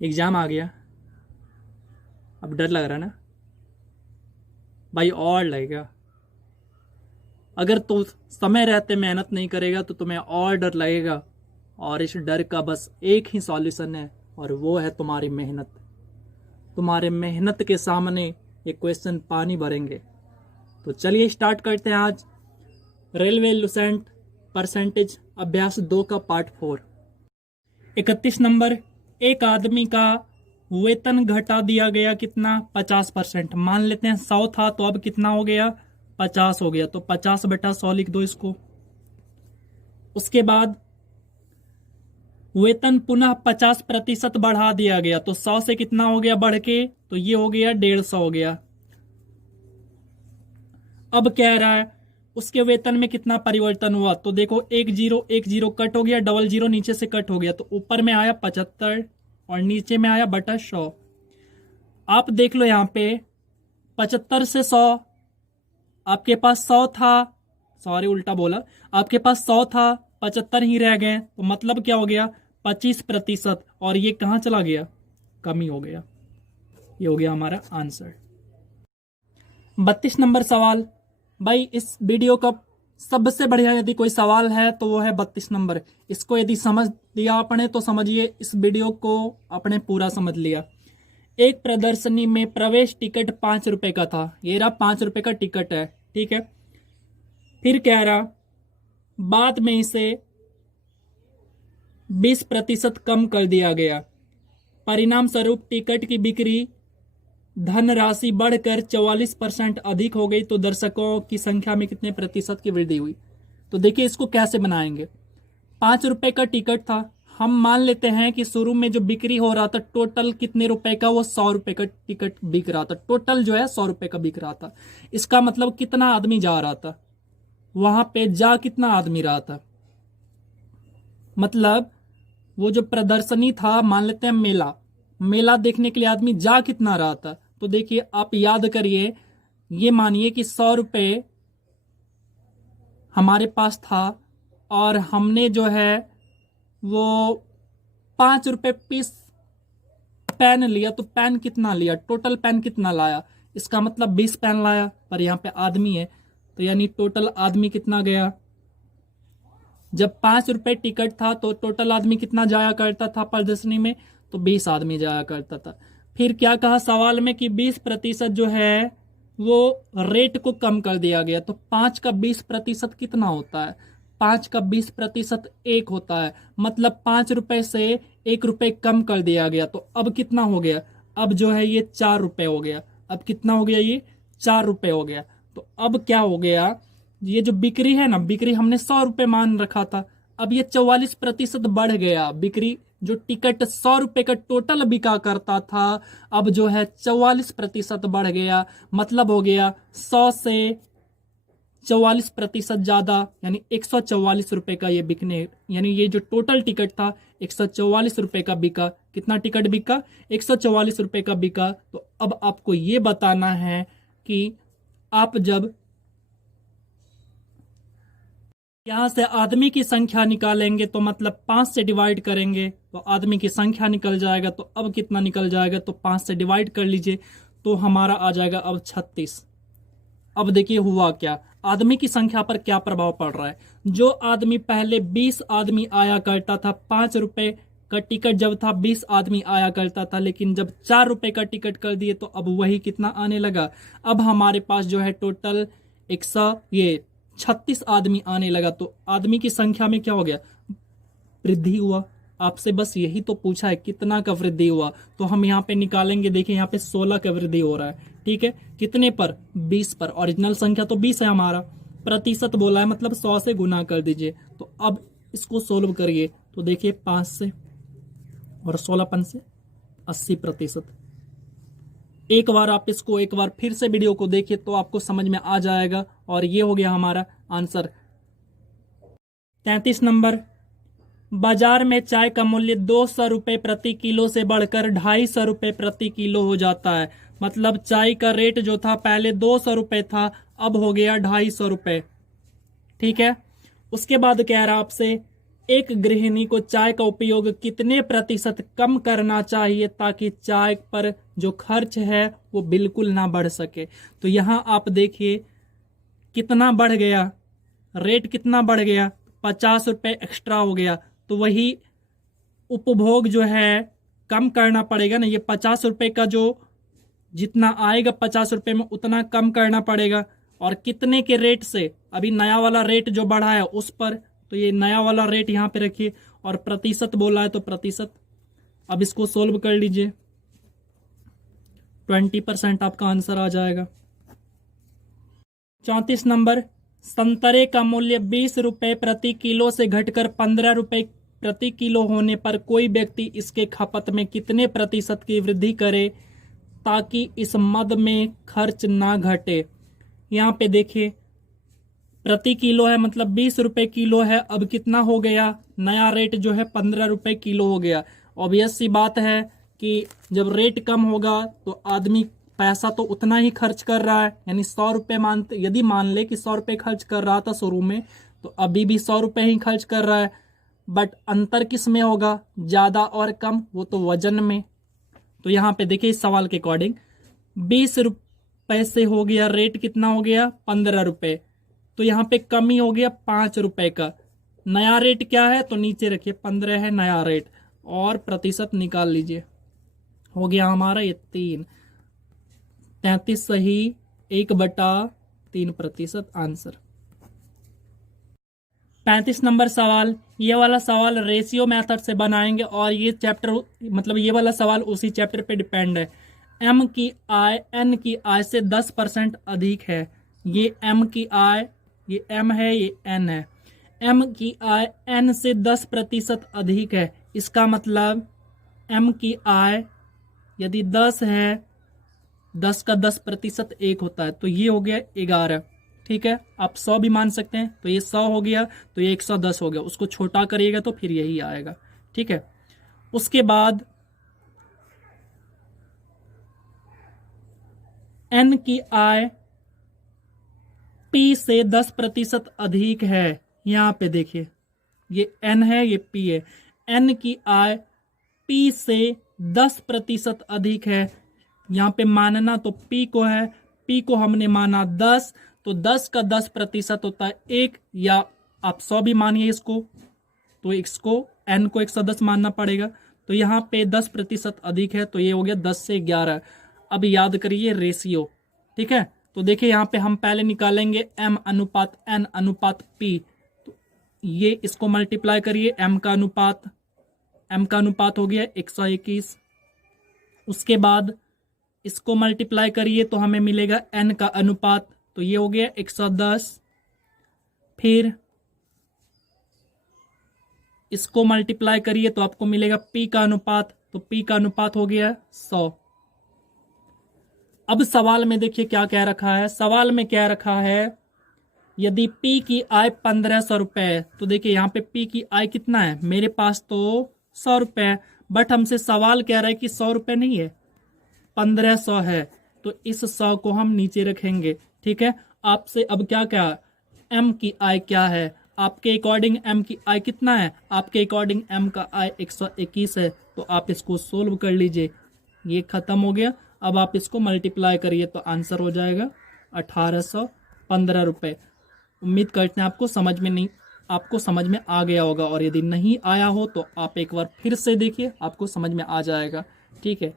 Exam आ गया, अब डर लग रहा ना भाई, और लगेगा। अगर तू समय रहते मेहनत नहीं करेगा तो तुम्हें और डर लगेगा, और इस डर का बस एक ही सॉल्यूशन है, और वो है तुम्हारी मेहनत। तुम्हारे मेहनत के सामने ये क्वेश्चन पानी भरेंगे। तो चलिए स्टार्ट करते हैं आज रेलवे लुसेंट परसेंटेज अभ्यास 2 का पार्ट 4। 31 नंबर, एक आदमी का वेतन घटा दिया गया कितना, 50%। मान लेते हैं 100 था तो अब कितना हो गया, 50 हो गया, तो 50/100 लिख दो इसको। उसके बाद वेतन पुनः 50% बढ़ा दिया गया, तो 100 से कितना हो गया बढ़ के, तो ये हो गया 150 हो गया। अब कह रहा है उसके वेतन में कितना परिवर्तन हुआ, तो देखो एक जीरो कट हो गया, डबल जीरो नीचे से कट हो गया, तो ऊपर में आया 75 और नीचे में आया बटा 100। आप देख लो यहाँ पे 75 से 100, आपके पास 100 था, सॉरी उल्टा बोला, आपके पास 100 था, 75 ही रह गए, तो मतलब क्या हो गया 25%, और ये कहाँ चला गया, कमी हो गया। ये हो गया हमारा आंसर। 32 नंबर सवाल, भाई इस वीडियो का सबसे बढ़िया यदि कोई सवाल है तो वो है 32 नंबर। इसको यदि समझ लिया आपने तो समझिए इस वीडियो को आपने पूरा समझ लिया। एक प्रदर्शनी में प्रवेश टिकट 5 रुपए का था, ये रहा 5 रुपए का टिकट है, ठीक है। फिर कह रहा बाद में इसे 20% कम कर दिया गया, परिणाम स्वरूप टिकट की बिक्री धनराशि बढ़कर 44% अधिक हो गई, तो दर्शकों की संख्या में कितने प्रतिशत की वृद्धि हुई। तो देखिए इसको कैसे बनाएंगे। 5 रुपए का टिकट था, हम मान लेते हैं कि शुरू में जो बिक्री हो रहा था टोटल कितने रुपए का, वो 100 रुपए का टिकट बिक रहा था, टोटल जो है 100 रुपए का बिक रहा था। इसका मतलब कितना आदमी जा रहा था, वहां पे जा कितना आदमी रहा था, मतलब वो जो प्रदर्शनी था, मान लेते हैं मेला, मेला देखने के लिए आदमी जा कितना रहा था। तो देखिए आप याद करिए, ये मानिए कि 100 रुपए हमारे पास था, और हमने जो है वो 5 रुपए पीस पेन लिया, तो पेन कितना लिया, टोटल पेन कितना लाया, इसका मतलब 20 पेन लाया, पर यहाँ पे आदमी है, तो यानी टोटल आदमी कितना गया। जब 5 रुपए टिकट था तो टोटल आदमी कितना जाया करता था प्रदर्शनी में, तो 20 आदमी जाया करता था। फिर क्या कहा सवाल में कि 20% जो है वो रेट को कम कर दिया गया, तो 5 का 20% कितना होता है, 5 का 20% 1 होता है, मतलब 5 रुपए से 1 रुपए कम कर दिया गया, तो अब कितना हो गया, अब जो है ये 4 रुपए हो गया। अब कितना हो गया, ये 4 रुपए हो गया। तो अब क्या हो गया, ये जो बिक्री है ना, बिक्री हमने 100 रुपए मान रखा था, अब ये 44% बढ़ गया। बिक्री जो टिकट 100 रुपए का टोटल बिका करता था, अब जो है 44% बढ़ गया, मतलब हो गया 100 से 44% ज्यादा, यानी 144 रुपए का ये बिकने, यानी ये जो टोटल टिकट था 144 रुपए का बिका। कितना टिकट बिका, 144 रुपए का बिका। तो अब आपको ये बताना है कि आप जब यहां से आदमी की संख्या निकालेंगे तो मतलब 5 से डिवाइड करेंगे तो आदमी की संख्या निकल जाएगा, तो अब कितना निकल जाएगा, तो 5 से डिवाइड कर लीजिए, तो हमारा आ जाएगा अब 36। अब देखिए हुआ क्या, आदमी की संख्या पर क्या प्रभाव पड़ रहा है। जो आदमी पहले 20 आदमी आया करता था, 5 रुपए का टिकट जब था 20 आदमी आया करता था, लेकिन जब 4 रुपए का टिकट कर दिए तो अब वही कितना आने लगा, अब हमारे पास जो है टोटल 36 आदमी आने लगा। तो आदमी की संख्या में क्या हो गया, वृद्धि हुआ। आपसे बस यही तो पूछा है कितना का वृद्धि हुआ, तो हम यहाँ पे निकालेंगे। देखिए यहाँ पे 16 का वृद्धि हो रहा है, ठीक है, कितने पर, 20 पर। ओरिजिनल संख्या तो 20 है हमारा, प्रतिशत बोला है मतलब 100 से गुना कर दीजिए। तो अब इसको सोल्व करिए, तो देखिए 5 से और 16 से 80%। एक बार आप इसको एक बार फिर से वीडियो को देखिए तो आपको समझ में आ जाएगा। और ये हो गया हमारा आंसर। 33 नंबर, बाजार में चाय का मूल्य 200 रुपये प्रति किलो से बढ़कर 250 रुपये प्रति किलो हो जाता है। मतलब चाय का रेट जो था पहले 200 रुपये था, अब हो गया 250 रुपये, ठीक है। उसके बाद कह रहा आपसे एक गृहिणी को चाय का उपयोग कितने प्रतिशत कम करना चाहिए ताकि चाय पर जो खर्च है वो बिल्कुल ना बढ़ सके। तो यहाँ आप देखिए कितना बढ़ गया, रेट कितना बढ़ गया, 50 रुपये एक्स्ट्रा हो गया। तो वही उपभोग जो है कम करना पड़ेगा ना, ये 50 रुपये का जो जितना आएगा 50 रुपये में उतना कम करना पड़ेगा। और कितने के रेट से, अभी नया वाला रेट जो बढ़ा है उस पर, तो ये नया वाला रेट यहाँ पे रखिए। और प्रतिशत बोला है तो प्रतिशत, अब इसको सोल्व कर लीजिए, 20% आपका आंसर आ जाएगा। 34 नंबर, संतरे का मूल्य 20 रुपये प्रति किलो से घटकर 15 रुपये प्रति किलो होने पर कोई व्यक्ति इसके खपत में कितने प्रतिशत की वृद्धि करे ताकि इस मद में खर्च ना घटे। यहाँ पे देखिए प्रति किलो है, मतलब 20 रुपये किलो है, अब कितना हो गया, नया रेट जो है 15 रुपये किलो हो गया। ऑब्वियस सी बात है कि जब रेट कम होगा तो आदमी पैसा तो उतना ही खर्च कर रहा है, यानी 100 रुपये मानते, यदि मान ले कि 100 रुपये खर्च कर रहा था शुरू में, तो अभी भी 100 रुपये ही खर्च कर रहा है। बट अंतर किस में होगा, ज़्यादा और कम, वो तो वजन में। तो यहाँ पे देखिए इस सवाल के अकॉर्डिंग 20 रुपये से हो गया, रेट कितना हो गया 15 रुपये, तो यहाँ पे कमी हो गया 5 रुपये का। नया रेट क्या है, तो नीचे रखिए 15 है नया रेट, और प्रतिशत निकाल लीजिए, हो गया हमारा ये 3, 33 सही, 1/3% आंसर। 35 नंबर सवाल, ये वाला सवाल रेशियो मेथड से बनाएंगे और ये चैप्टर, मतलब ये वाला सवाल उसी चैप्टर पे डिपेंड है। एम की आय एन की आय से 10% अधिक है। ये एम की आय, ये एम है, ये एन है। एम की आय एन से 10% अधिक है, इसका मतलब एम की आय यदि 10 है, 10 का 10% 1 होता है, तो ये हो गया 11। ठीक है, आप 100 भी मान सकते हैं, तो ये 100 हो गया, तो ये 110 हो गया, उसको छोटा करिएगा तो फिर यही आएगा। ठीक है, उसके बाद एन की आय पी से 10% अधिक है। यहां पे देखिए ये एन है, ये पी है। एन की आय पी से 10% अधिक है, यहाँ पे मानना तो पी को है, पी को हमने माना 10, तो 10 का 10% होता है 1, या आप 100 भी मानिए इसको, तो इसको एन को 110 मानना पड़ेगा। तो यहाँ पे 10% अधिक है, तो ये हो गया 10 से 11। अब याद करिए रेशियो। ठीक है, तो देखिए यहाँ पे हम पहले निकालेंगे एम अनुपात एन अनुपात पी, तो ये इसको मल्टीप्लाई करिए, एम का अनुपात हो गया 121। उसके बाद इसको मल्टीप्लाई करिए तो हमें मिलेगा एन का अनुपात, तो ये हो गया 110। फिर इसको मल्टीप्लाई करिए तो आपको मिलेगा पी का अनुपात, तो पी का अनुपात हो गया 100। अब सवाल में देखिए क्या कह रखा है, सवाल में क्या रखा है, यदि पी की आय 1500 रुपये है, तो देखिए यहाँ पे पी की आय कितना है, मेरे पास तो 100 रुपये है, बट हमसे सवाल कह रहा है कि 100 रुपये नहीं है, 1500 है, तो इस 100 को हम नीचे रखेंगे। ठीक है, आपसे अब क्या एम की आय क्या है, आपके अकॉर्डिंग एम की आय कितना है, आपके अकॉर्डिंग एम का आय 121 है, तो आप इसको सोल्व कर लीजिए, ये खत्म हो गया। अब आप इसको मल्टीप्लाई करिए तो आंसर हो जाएगा 1815 रुपये। उम्मीद करते हैं आपको समझ में आ गया होगा, और यदि नहीं आया हो तो आप एक बार फिर से देखिए, आपको समझ में आ जाएगा। ठीक है।